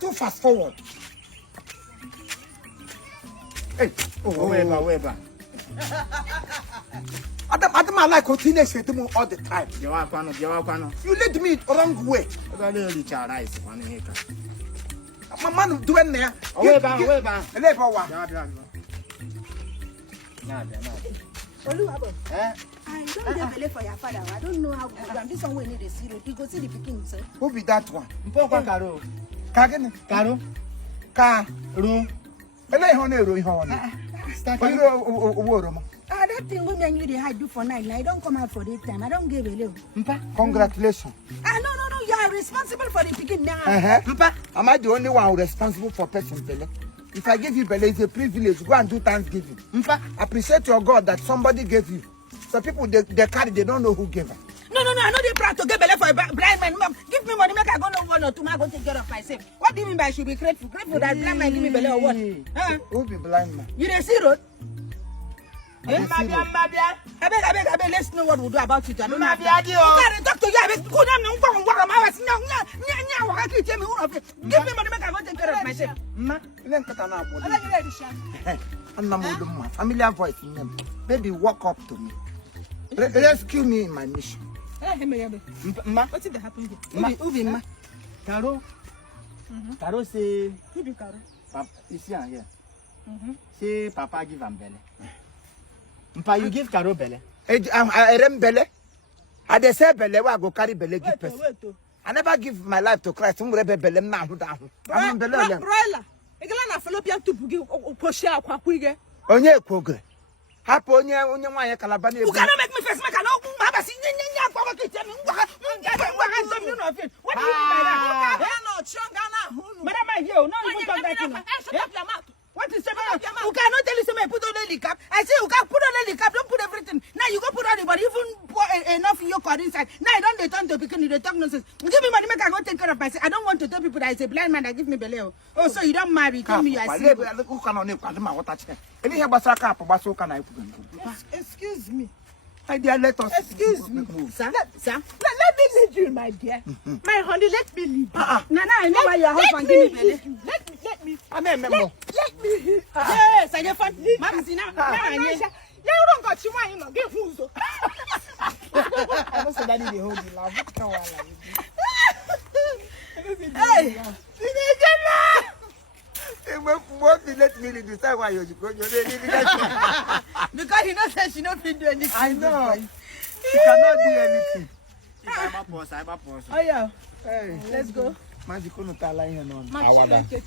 too fast forward. Hey, whoever. Adam, I like continue to all the time. You lead me wrong way. My man doing there. Whoever. I don't get belay for your father. I don't know how good. This one we need a zero. You go see the picking, sir. Who be that one? Caro. Kagene. Caro. Ka. Ru. Ele honey. That thing women you they do for night. I don't come out for daytime. I don't give a little. Congratulations. No. You are responsible for the picking now. Am I the only one responsible for person belly? If I give you belly, it's a privilege. Go and do Thanksgiving. Appreciate your God that somebody gave you. So people they carry, they don't know who gave her. No. I know they proud to get belly for a blind man. Mom, give me money, make I go no one or two. I go take care of myself. What do you mean by I should be grateful? Grateful that blind man give me belly or what? Who be blind man? You dey see road? I beg, let's know what we'll do about it. I don't know. Talk to you. Give me money, make I go take care of myself. Familiar voice in them. Baby, walk up to me. Rescue me in my mission. What did happen here? Who be ma? Caro. Caro say. Who be Caro? Papa, you see here. Say Papa give him belly. You give Caro belly. I rem belly. I dey say belly. I go carry belly give person. Wait. I never give my life to Christ. I'm belly now. I'm belly. Broiler. Egala na fallopian tube gi okoshia akwakuige. Onye ekogre. Hapo onye nwanye kalabani. You cannot make me face make I no mama si nya akwa ki tell me ngwa you know fit. What do you mean by that? No chonga na hunu. Madam here, no you talk that thing. Shut up your mouth. What is your mouth? You cannot tell me say put on the cap. I say you can put on the cap, don't put everything. Now you go put on the body, even pour enough in your car inside. Now I don't they turn to picking the talk nonsense. Give me money, make I go take care of myself. I don't want to tell people that it's a blind man that give me belly. Oh, so you don't marry, tell me you are single. Who can only any here basaka baso can I Excuse me. My dear, let us. Excuse me, sir. Let me lead you, my dear. My honey, let me lead you. Nana, I know why your husband give me belly. Let me. Let me. Yes, I just want. Mama, see now. You don't got you want to give who's so. I was daddy the whole love. Hey, let me decide why you're going because you know that she not do anything. I know. She cannot do anything. I'm a boss. Oh yeah. Hey, let's go. Magic on the line.